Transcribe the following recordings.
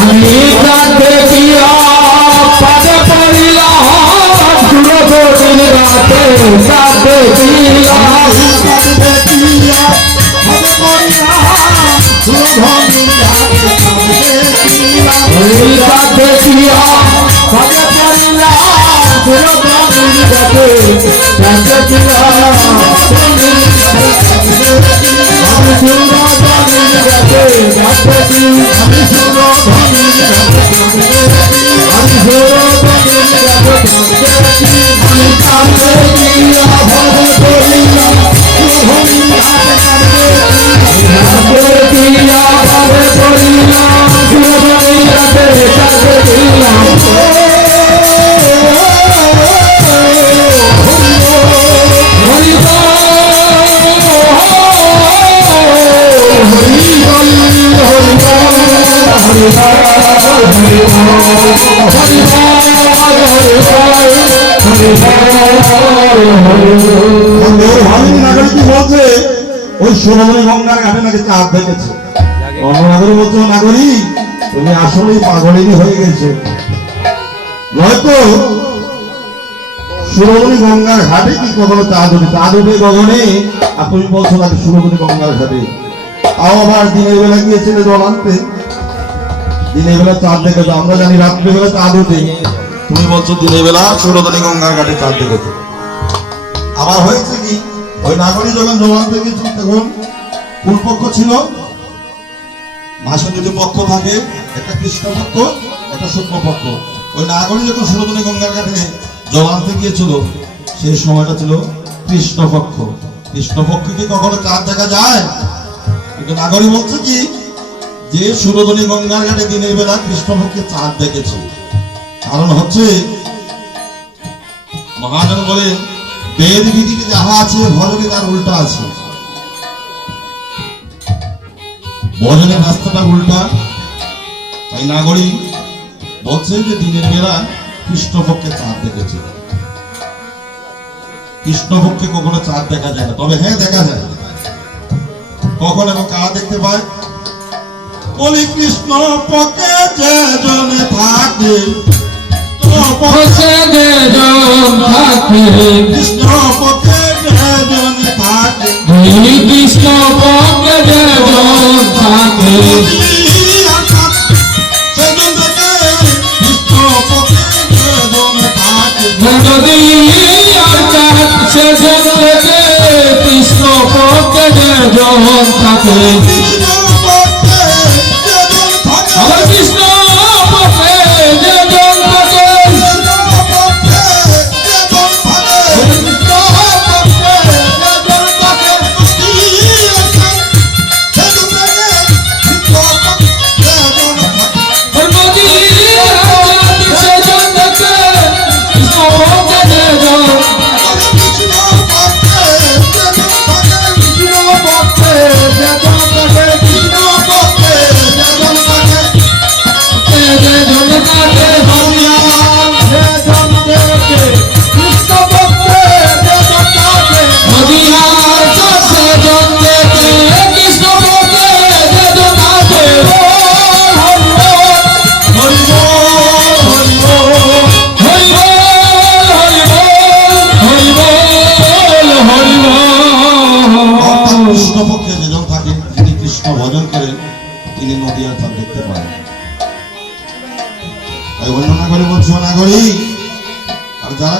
আমি কাঁদে পিয়া পাদে পড়িলাম সুরদিন রাতে কাঁদে পিয়া কাঁদে পিয়া পাদে ওই সুরমণি গঙ্গার ঘাটে নাকি চাঁদ দেখেছে। অন্যনাগরী বলছো নাগরী তুমি আসলেই পাগলেরই হয়ে গেছো, নয়তো সুরমণি গঙ্গার ঘাটে কি কখনো চাঁদ ওঠে? চাঁদ ওঠে গগনে, আর তুমি বলছো নাকি সুরমণি গঙ্গার ঘাটে। তাও আবার দিনের বেলা গিয়েছিলে জল আনতে, দিনের বেলা চাঁদ দেখেছো। আমরা জানি রাত্রিবেলা চাঁদ ওঠে, তুমি বলছো দিনের বেলা সুরমণি গঙ্গার ঘাটে চাঁদ দেখেছো। আবার হয়েছে কি, ওই নাগরী যখন জল আনতে গিয়েছিল তখন কোন পক্ষ ছিল? মাসে দুটি পক্ষ থাকে, একটা কৃষ্ণপক্ষ একটা শুক্লপক্ষ। ওই নাগরী যখন সুরতনী গঙ্গার ঘাটে জল আনতে গিয়েছিল সেই সময়টা ছিল কৃষ্ণপক্ষ। কৃষ্ণপক্ষে কি কখনো চাঁদ দেখা যায়? কিন্তু নাগরী বলছে কি যে সুরতনী গঙ্গার ঘাটে দিনের বেলা কৃষ্ণপক্ষে চাঁদ দেখেছে। কারণ হচ্ছে মহাজন বলেন বেদ বিধিতে যাহা আছে ভজনে তার উল্টা আছে। ভজনের রাস্তাটা উল্টা, তাই নাগরী বলছে যে দিনের বেলা কৃষ্ণপক্ষে চাঁদ দেখেছে। কৃষ্ণপক্ষে কখনো চাঁদ দেখা যায় না, তবে হ্যাঁ দেখা যায়। কখন এবং কারা দেখতে পায়? বলি কৃষ্ণ পক্ষে যে জনে থাকে কৃষ্ণ পক্ষে যে জনে থাকে কৃষ্ণ পক্ষে যে জন থাকে সেজন থেকে কৃষ্ণ পক্ষে যে জন থাকে সেজন থেকে কৃষ্ণ পক্ষে যে জন থাকে কৃষ্ণ পক্ষে যে জন থাকে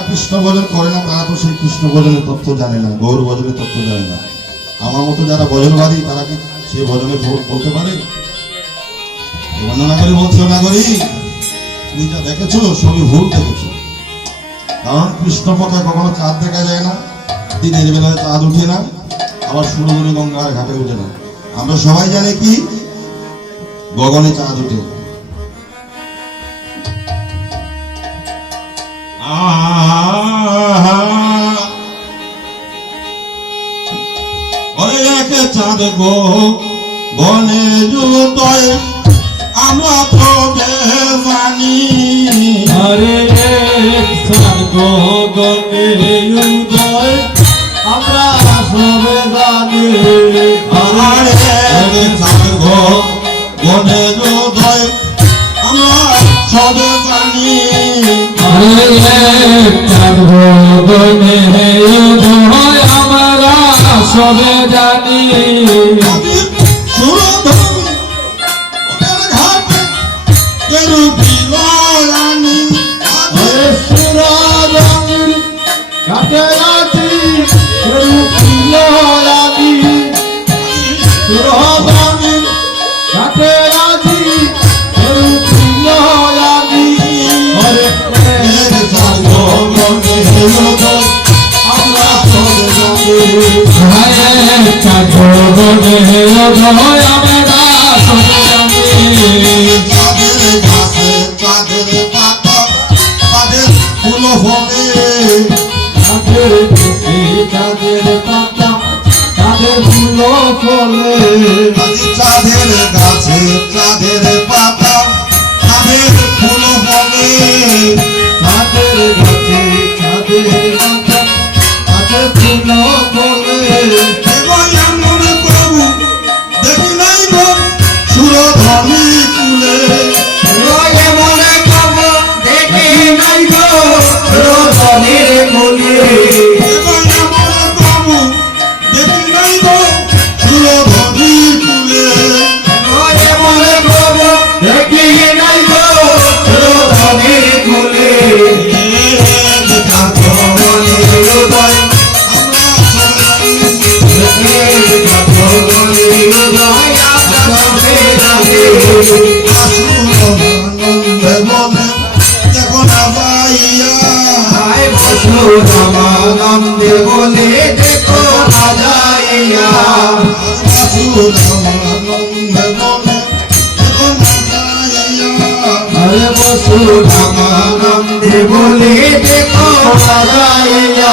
কৃষ্ণ ভজন করে না তারা তো সেই কৃষ্ণ ভজনের তত্ত্ব জানে না, গৌর ভজনের তত্ত্ব জানে না। আমার মতো যারা ভজনবাদী তারা কি সেই ভজনের বলতে পারে? বর্ণনা করে বলছো নাগরী তুমি যা দেখেছো সবই ভুল দেখেছো। কারণ কৃষ্ণপক্ষে কখনো চাঁদ দেখা যায় না, দিনের বেলায় চাঁদ উঠে না, আবার সুরধনী গঙ্গার ঘাটে উঠে না। আমরা সবাই জানি কি গগনে চাঁদ উঠে। চাঁদ গো গনে জুতয় আমরা তো জানি, আরে চাঁদ গো গনে উদয় আমরা সবে জানি, আরে চাঁদ গো গগনে উদয় আমরা সবে জানি সুরধনী ওদের ঘাটে কেরুপিল রানী ওরে সুরধনীর ঘাটে আছি রূপিল রানী সুরধনীর ঘাটে আছি রূপিল রানী ওরে প্রেম গগনে উদয় আমরা সবে জানি গগনে উদয় আমরা সবে জানি চাঁদের গাছে চাঁদের পাতা তাদের ফুল ফলে তাদের খুশি তাদের পাতা তাদের ফুল ফলে আজি চাঁদের গাছে চাঁদের পাতা তাদের ফুল ফলে তাদের গাছে তাদের পাতা তাদের ফুল ফলে এবং এমন প্রভু দেখি নাই গো সুরধনী কুলে রয়ে মনে কব দেখি নাই গো রতনের কোলে এবং এমন প্রভু দেখি নাই গো সুরধনী কুলে রয়ে মনে কব দেখি নাই গো রতনের কোলে রামানন্দে বলে দেখো আজাইয়া আরে বসু রামানন্দে বলে দেখো আজাইয়া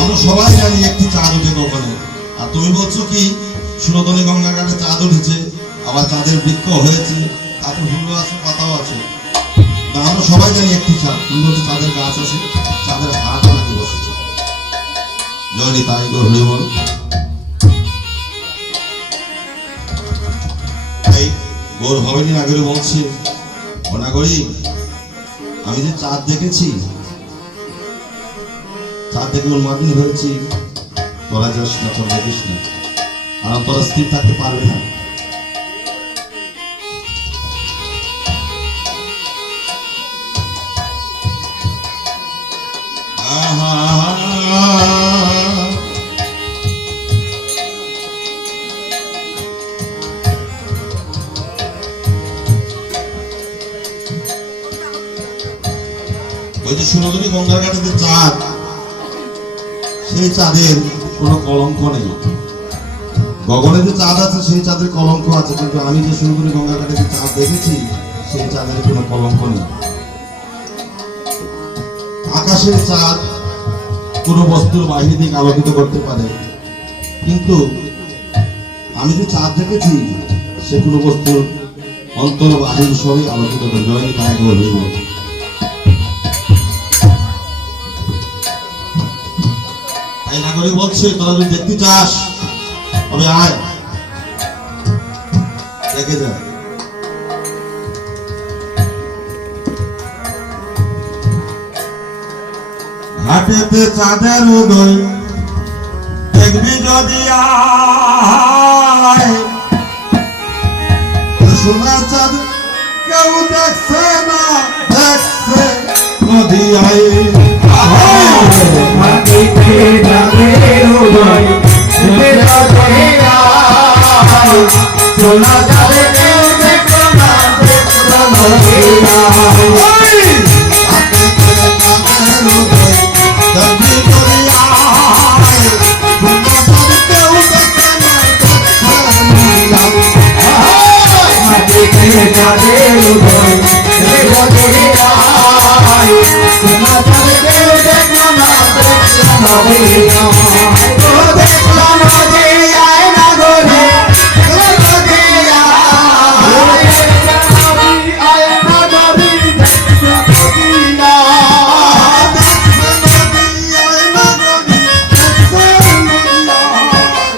আমরা সবাই জানি একটি চাঁদ ওঠে কখনো, আর তুমি বলছো কি সুরধনী গঙ্গার ঘাটে চাঁদ উঠেছে, আবার চাঁদের বৃক্ষ হয়েছে, তাতে ফুল আছে পাতাও আছে। তা আমরা সবাই জানি একটি চাঁদ, তুমি বলছো চাঁদের গাছ আছে, চাঁদের হাট নাকি বসেছে। জয়নি তাই গো হরি বল। এই গোর ভবানী নাগরী বলছে, ও নাগরী আমি যে চাঁদ দেখেছি, চাঁদ দেখে উন্মাদিনী হয়েছি, তোরা যাস না, তোরা দেখিস না, কারণ তোরা স্থির থাকতে পারবে না। ওই যে সুরধনী গঙ্গার ঘাটে যে চাঁদ, সেই চাঁদের কোনো কলঙ্ক নেই। গগনে যে চাঁদ আছে সেই চাঁদের কলঙ্ক আছে, কিন্তু আমি যে সুরধনী গঙ্গার ঘাটে যে চাঁদ দেখেছি সেই চাঁদের কোনো কলঙ্ক নেই। আকাশের চাঁদ কোনো বস্তুর বাহির দিক আলোকিত করতে পারে, কিন্তু আমি যে চাঁদ দেখেছি সে কোনো বস্তুর অন্তর বাহির সবই আলোকিত করে। জয় তাই গর্ব। তাই নাগরী বলছে, তোরা যদি দেখতে চাস তবে আয়, দেখে যা। ঘাটেতে চাঁদের উদয় দেখবি যদি আয় সোনা চাঁদ কেউ দেখছে না দেখছে নদী আয় মাটিতে চাঁদের উদয় দেখবে যদি আয় সোনা চাঁদ কেউ দেখো না দেখো নদী আয় চাঁদের উদয় দেখো যদি আয় সোনা চাঁদ কেউ দেখো না দেখো নদী আয় ও দেখো নদী আয় না গরে নদী আয় আয় না নদী দেখো নদী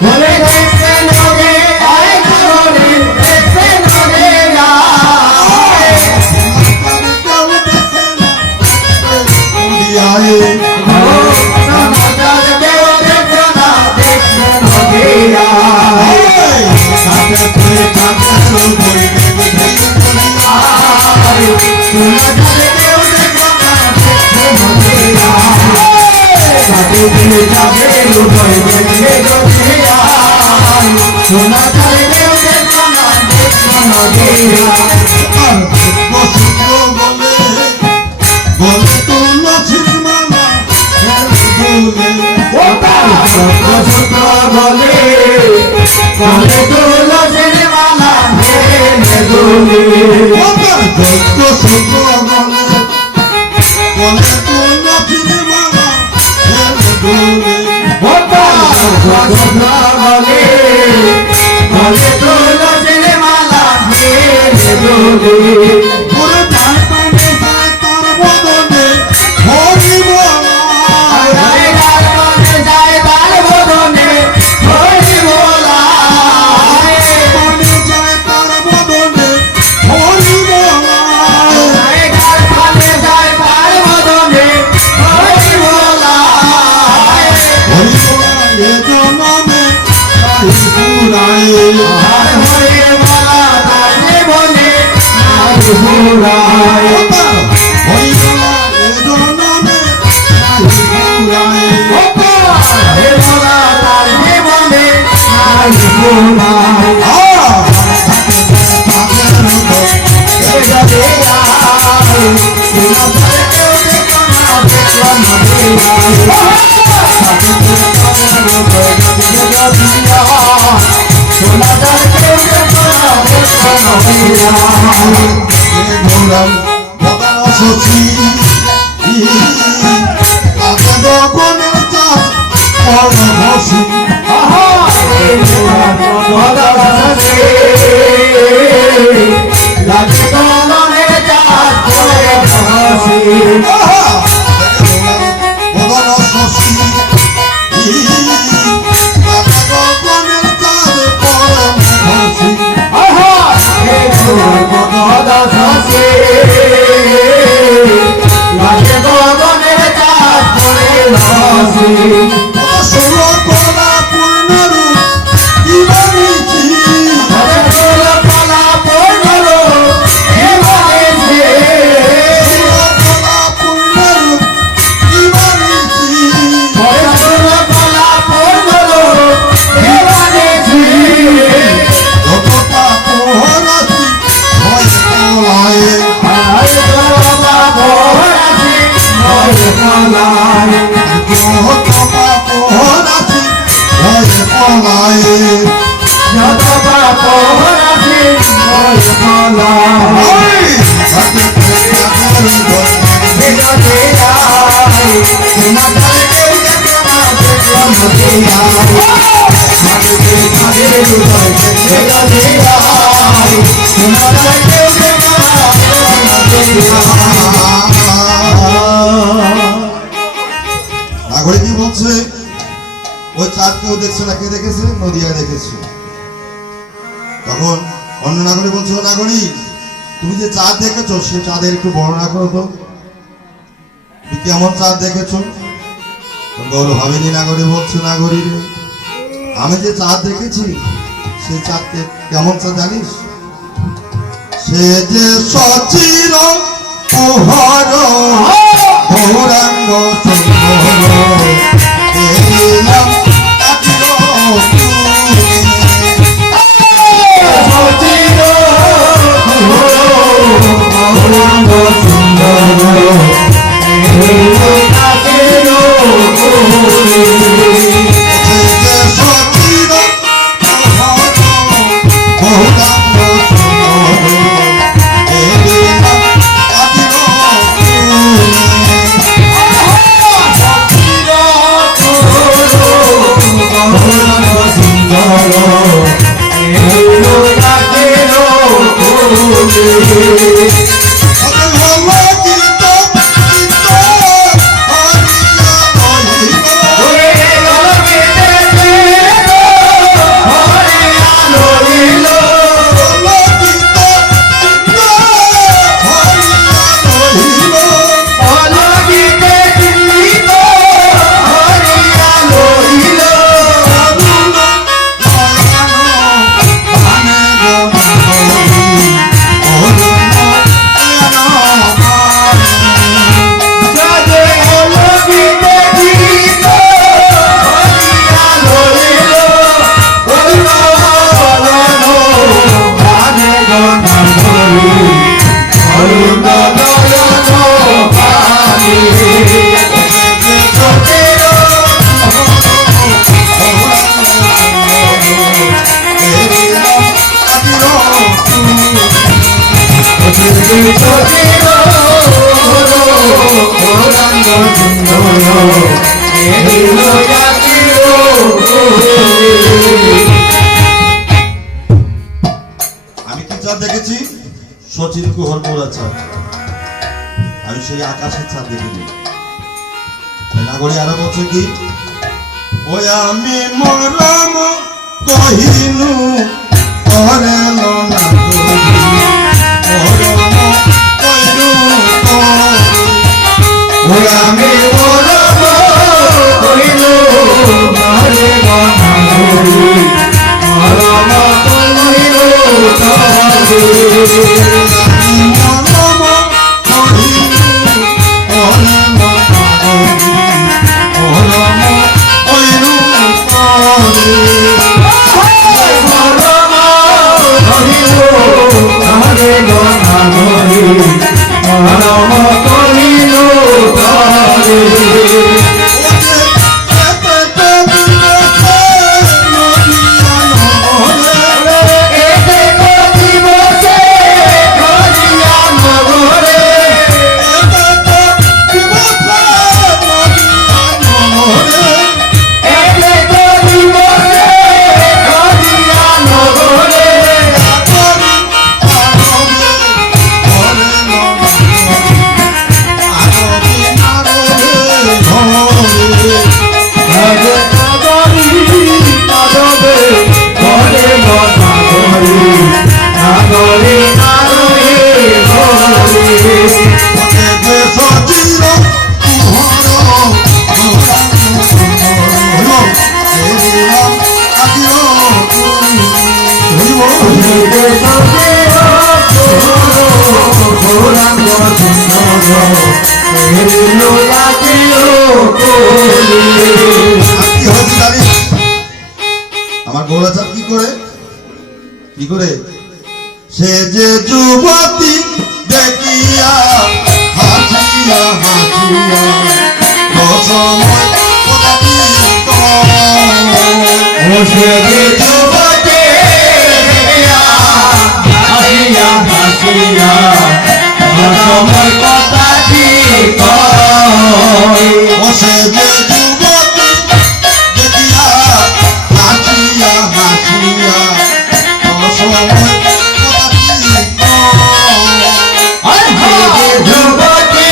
বলে দেখছে নদী আয় না গরে দেখছে নদী সোনা চাঁদ কেউ দেখো না দেখো নদী বলে তুলছিস মামা বলে সূত্র বলে বলে তুলসীর মালা হেলে দুলে যত শুভ বলে বলে তুলছিস মামা বলে সূত্র বলে বলে তুলসীর মালা হেলে দুলে ওরে তার পানে যায় তার বদনে হরি বলা হরে গাল মনে যায় তার বদনে হরি বলা পানে যায় তার বদনে হরি বলা হরে গাল মনে যায় তার বদনে হরি বলা হরি বলা এ জনমে তাই পুরায় আর হরি বলা তার জীবনে নাই ভুলায় হরি বলা এ জনমে তাই পুরায় হরি বলা তার জীবনে নাই ভুলায় যদি আয় সোনা চাঁদ কেউ দেখো না দেখো নদী আয় সোনা চাঁদ কেউ দেখো না দেখো নদী আয় ধরাম ভগবান শশী আগে দগনের চাঁদ পরমশী লাগে কলমের চাঁদ পরে হাসি ভগবান শশী আগে দগনের চাঁদ পরমশী লাগে গগনের চাঁদ পরে হাসি ষোলো কলা পূর্ণরূপ দিবানিছি ষোলো কলা পূর্ণরূপ দিবানিছি ষোলো কলা পূর্ণরূপ দিবানিছি ষোলো কলা পূর্ণরূপ দিবানিছি যতটা পোহরাছি ভয় পলায়ে আয় গলা পড়াছি ভয় পলায় যতটা পোহরাছি ভয় পলায়ে যতটা পড়াছি ভয় পলায় তাতে চাঁদের উদয় যদি আয় সোনা চাঁদ কেউ দেখো না দেখো নদী আয় মাটিতে চাঁদের উদয় দেখবে যদি আয় সোনা চাঁদ কেউ দেখো না দেখো নদী নাগরিক কি বলছে ওই চাঁদ কেউ দেখছে না, কে দেখেছে? নদিয়া দেখেছে। তখন অন্য নাগরিক বলছে, ও নাগরিক তুমি যে চাঁদ দেখেছো সে চাঁদের একটু বর্ণনা করো তো, তুমি কেমন চাঁদ দেখেছো? গৌর ভাবিনী নাগরী বলছে, নাগরী রে, আমি যে চাঁদ দেখেছি সেই চাঁদকে কেমন চাঁদ জানিস? সে যে সচির প্রহর গৌরাঙ্গ সুন্দর এলাম কাটিল সচির গৌরাঙ্গ সুন্দর আমি কি চাঁদ দেখেছি? সচিন কুহর মোড়া চাঁদ। আমি সেই আকাশের চাঁদ দেখিনি। নাগরী আরো বলছে কি, ওই আমি মরম কহিনু করে না আমি বলব কইল মারে গনাগরি মরম কইল তারে মরম কহিনু করে মরম কইনু করে মরম কইল মারে গনাগরি মরম কইল তারে আমার গৌরাচাঁদ কি করে, কি করে? সে যে যুবতী দেখিয়া হাসিয়া হাসিয়া রসময় কদাপি সময় কথা কি সে যে যুবতী দেখিয়া হাসিয়া হাসিয়া রসময় যুবতী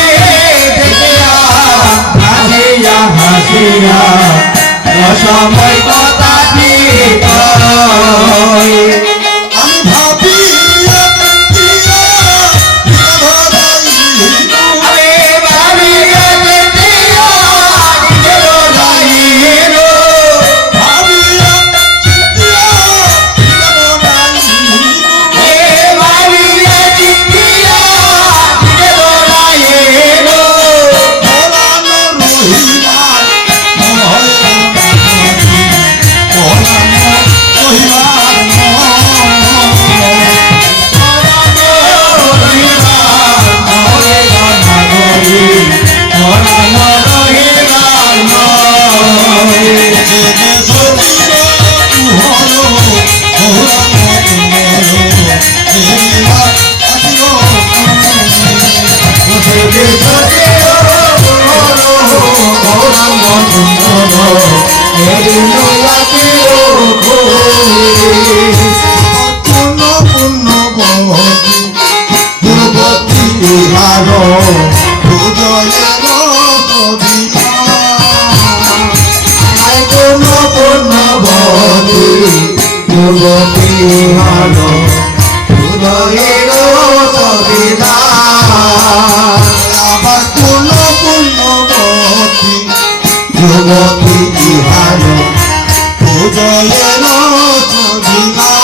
দেখিয়া হাসিয়া হাসিয়া সময় কথা কি আমি ভাবি আমি ভাবি পূর্ণ পূর্ণ বহতি যুবতী ইহার হৃদয়ের আবার পূর্ণ পূর্ণ বহতি যুবতী ইহার হৃদয়ের ছবিনা